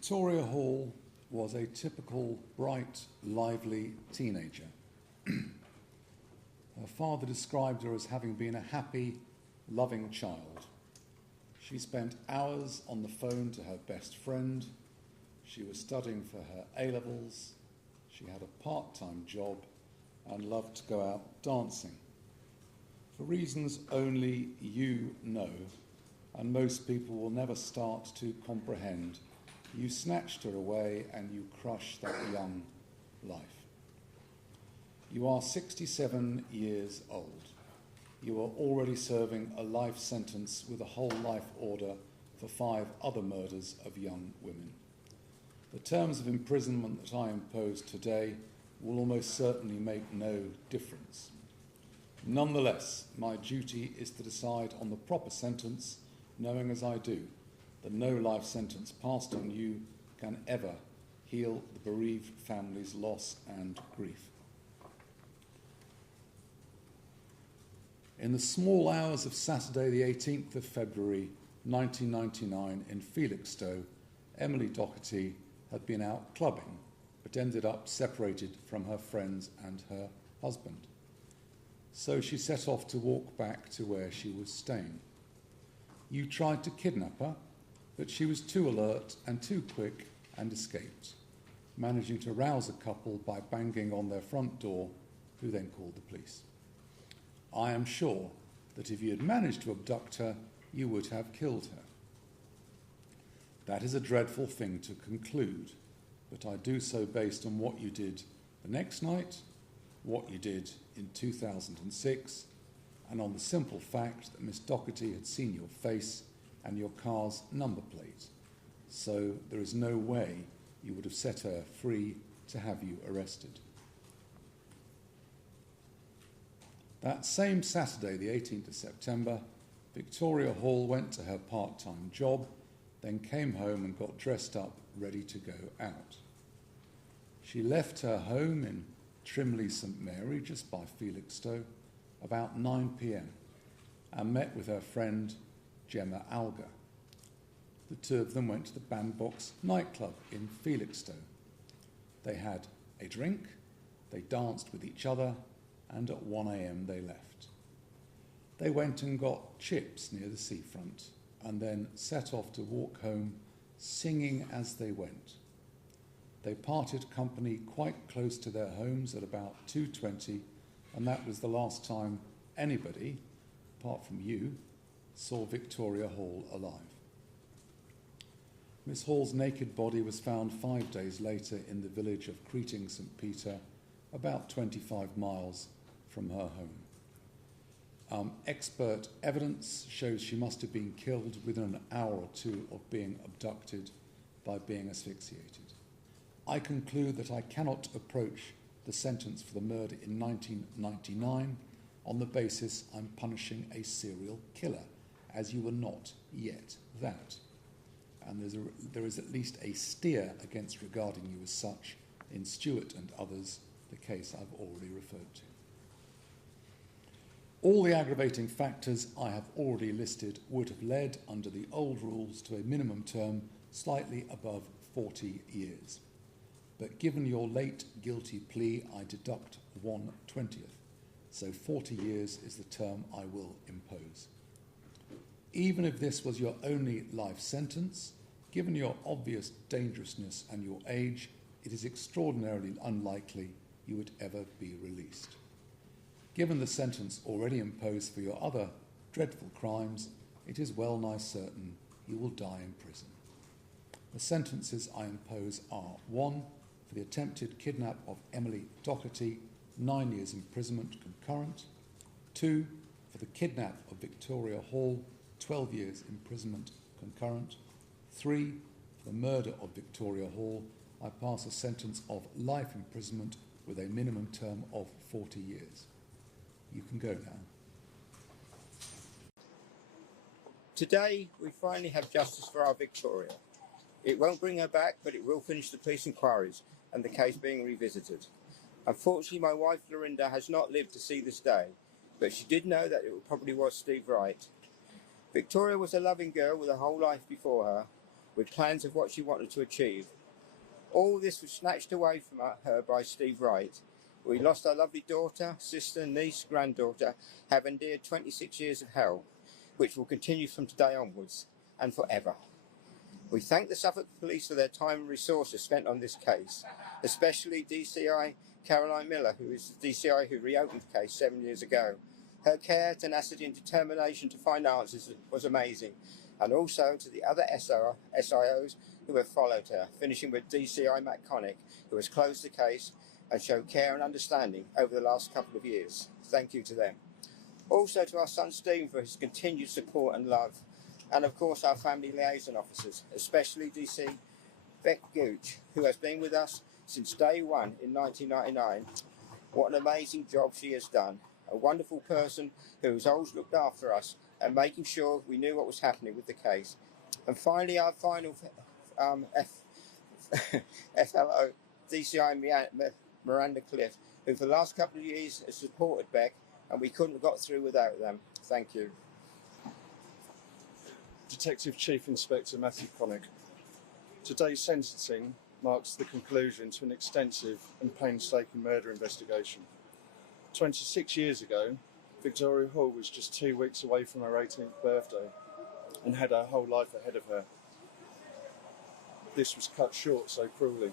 Victoria Hall was a typical bright, lively teenager. Her father described her as having been a happy, loving child. She spent hours on the phone to her best friend. She was studying for her A-levels. She had a part-time job and loved to go out dancing. For reasons only you know, and most people will never start to comprehend, you snatched her away and you crushed that young life. You are 67 years old. You are already serving a life sentence with a whole life order for 5 other murders of young women. The terms of imprisonment that I impose today will almost certainly make no difference. Nonetheless, my duty is to decide on the proper sentence, knowing as I do that no life sentence passed on you can ever heal the bereaved family's loss and grief. In the small hours of Saturday, the 18th of February 1999, in Felixstowe, Emily Doherty had been out clubbing, but ended up separated from her friends and her husband. So she set off to walk back to where she was staying. You tried to kidnap her, but she was too alert and too quick and escaped, managing to rouse a couple by banging on their front door, who then called the police. I am sure that if you had managed to abduct her, you would have killed her. That is a dreadful thing to conclude, but I do so based on what you did the next night, what you did in 2006, and on the simple fact that Miss Doherty had seen your face and your car's number plate. So there is no way you would have set her free to have you arrested. That same Saturday, the 18th of September, Victoria Hall went to her part-time job, then came home and got dressed up, ready to go out. She left her home in Trimley St Mary, just by Felixstowe, about 9 p.m, and met with her friend Gemma Alga. The two of them went to the Bandbox nightclub in Felixstowe. They had a drink, they danced with each other, and at 1 a.m. they left. They went and got chips near the seafront and then set off to walk home, singing as they went. They parted company quite close to their homes at about 2:20, and that was the last time anybody, apart from you, saw Victoria Hall alive. Miss Hall's naked body was found 5 days later in the village of Creeting St Peter, about 25 miles from her home. Expert evidence shows she must have been killed within an hour or two of being abducted by being asphyxiated. I conclude that I cannot approach the sentence for the murder in 1999 on the basis I'm punishing a serial killer, as you were not yet that. And there is at least a steer against regarding you as such in Stewart and others, the case I've already referred to. All the aggravating factors I have already listed would have led, under the old rules, to a minimum term slightly above 40 years. But given your late guilty plea, I deduct 1/20th, so 40 years is the term I will impose. Even if this was your only life sentence, given your obvious dangerousness and your age, it is extraordinarily unlikely you would ever be released. Given the sentence already imposed for your other dreadful crimes, it is well nigh certain you will die in prison. The sentences I impose are: 1, for the attempted kidnap of Emily Doherty, 9 years imprisonment concurrent; 2, for the kidnap of Victoria Hall, 12 years imprisonment concurrent; 3, for the murder of Victoria Hall, I pass a sentence of life imprisonment with a minimum term of 40 years. You can go now. Today, we finally have justice for our Victoria. It won't bring her back, but it will finish the police inquiries and the case being revisited. Unfortunately, my wife Lorinda has not lived to see this day, but she did know that it probably was Steve Wright. Victoria was a loving girl with a whole life before her. with plans of what she wanted to achieve. All this was snatched away from her by Steve Wright. We lost our lovely daughter, sister, niece, granddaughter, have endured 26 years of hell, which will continue from today onwards and forever. We thank the Suffolk Police for their time and resources spent on this case, especially DCI Caroline Miller, who is the DCI who reopened the case 7 years ago. Her care, tenacity and determination to find answers was amazing, and also to the other SIOs who have followed her, finishing with DCI Matt Connick, who has closed the case and showed care and understanding over the last couple of years. Thank you to them. Also to our son Stephen for his continued support and love, and of course our family liaison officers, especially DC Beck Gooch, who has been with us since day one in 1999. What an amazing job she has done. A wonderful person who has always looked after us and making sure we knew what was happening with the case. And finally, our final FLO, DCI Miranda Cliff, who for the last couple of years has supported Beck, and we couldn't have got through without them. Thank you. Detective Chief Inspector Matthew Connick. Today's sentencing marks the conclusion to an extensive and painstaking murder investigation. 26 years ago, Victoria Hall was just 2 weeks away from her 18th birthday and had her whole life ahead of her. This was cut short so cruelly.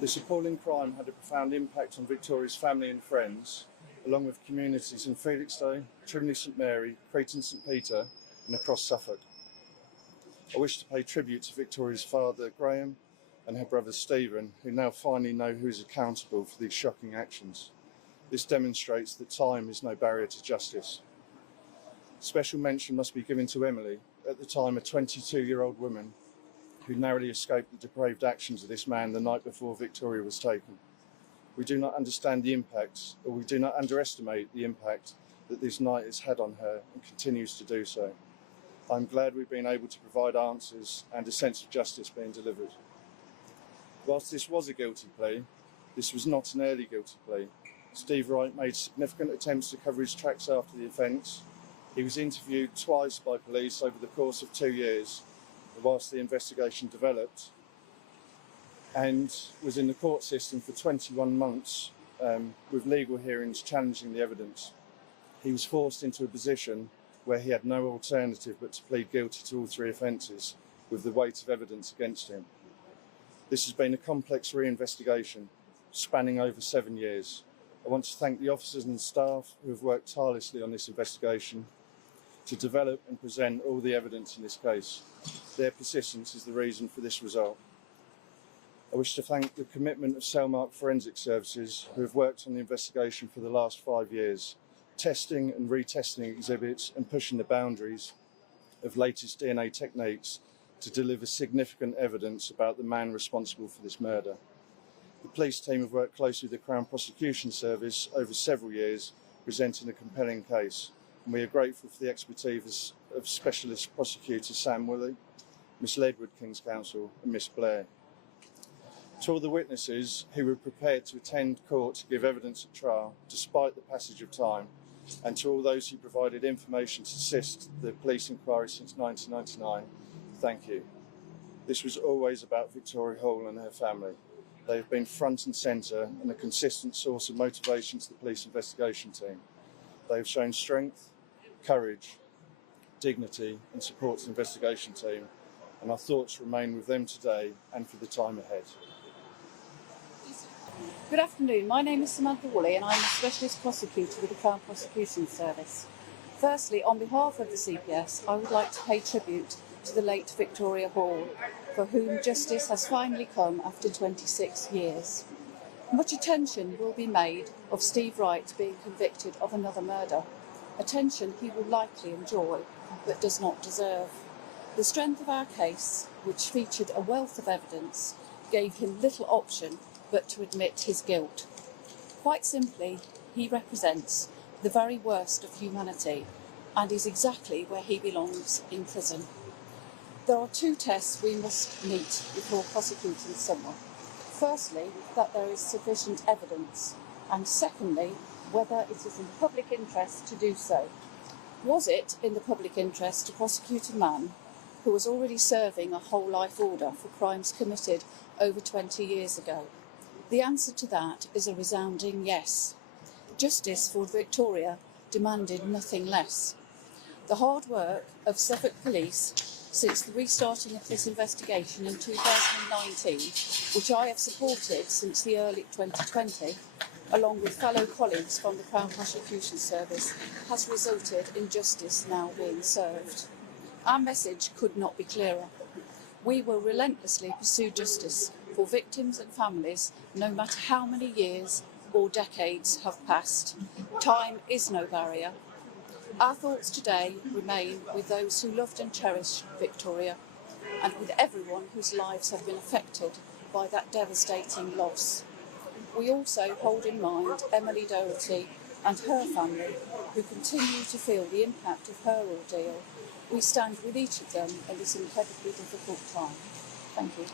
This appalling crime had a profound impact on Victoria's family and friends, along with communities in Felixstowe, Trimley St Mary, Creighton St Peter and across Suffolk. I wish to pay tribute to Victoria's father, Graham, and her brother, Stephen, who now finally know who is accountable for these shocking actions. This demonstrates that time is no barrier to justice. Special mention must be given to Emily, at the time a 22-year-old woman, who narrowly escaped the depraved actions of this man the night before Victoria was taken. We do not understand the impact, or we do not underestimate the impact that this night has had on her and continues to do so. I'm glad we've been able to provide answers and a sense of justice being delivered. Whilst this was a guilty plea, this was not an early guilty plea. Steve Wright made significant attempts to cover his tracks after the offence. He was interviewed twice by police over the course of 2 years, whilst the investigation developed, and was in the court system for 21 months with legal hearings challenging the evidence. He was forced into a position where he had no alternative but to plead guilty to all 3 offences with the weight of evidence against him. This has been a complex re-investigation spanning over 7 years. I want to thank the officers and staff who have worked tirelessly on this investigation to develop and present all the evidence in this case. Their persistence is the reason for this result. I wish to thank the commitment of Cellmark Forensic Services, who have worked on the investigation for the last 5 years, testing and retesting exhibits and pushing the boundaries of latest DNA techniques to deliver significant evidence about the man responsible for this murder. The police team have worked closely with the Crown Prosecution Service over several years, presenting a compelling case, and we are grateful for the expertise of Specialist Prosecutor Sam Woolley, Miss Ledwood King's Counsel and Miss Blair. To all the witnesses who were prepared to attend court to give evidence at trial, despite the passage of time, and to all those who provided information to assist the police inquiry since 1999, thank you. This was always about Victoria Hall and her family. They have been front and centre and a consistent source of motivation to the police investigation team. They have shown strength, courage, dignity and support to the investigation team, and our thoughts remain with them today and for the time ahead. Good afternoon, my name is Samantha Woolley and I'm a Specialist Prosecutor with the Crown Prosecution Service. Firstly, on behalf of the CPS, I would like to pay tribute to the late Victoria Hall, for whom justice has finally come after 26 years. Much attention will be made of Steve Wright being convicted of another murder, attention he will likely enjoy but does not deserve. The strength of our case, which featured a wealth of evidence, gave him little option but to admit his guilt. Quite simply, he represents the very worst of humanity and is exactly where he belongs, in prison. There are 2 tests we must meet before prosecuting someone. Firstly, that there is sufficient evidence, and secondly, whether it is in the public interest to do so. Was it in the public interest to prosecute a man who was already serving a whole life order for crimes committed over 20 years ago? The answer to that is a resounding yes. Justice for Victoria demanded nothing less. The hard work of Suffolk Police since the restarting of this investigation in 2019, which I have supported since the early 2020, along with fellow colleagues from the Crown Prosecution Service, has resulted in justice now being served. Our message could not be clearer. We will relentlessly pursue justice for victims and families, no matter how many years or decades have passed. Time is no barrier. Our thoughts today remain with those who loved and cherished Victoria, and with everyone whose lives have been affected by that devastating loss. We also hold in mind Emily Doherty and her family, who continue to feel the impact of her ordeal. We stand with each of them in this incredibly difficult time. Thank you.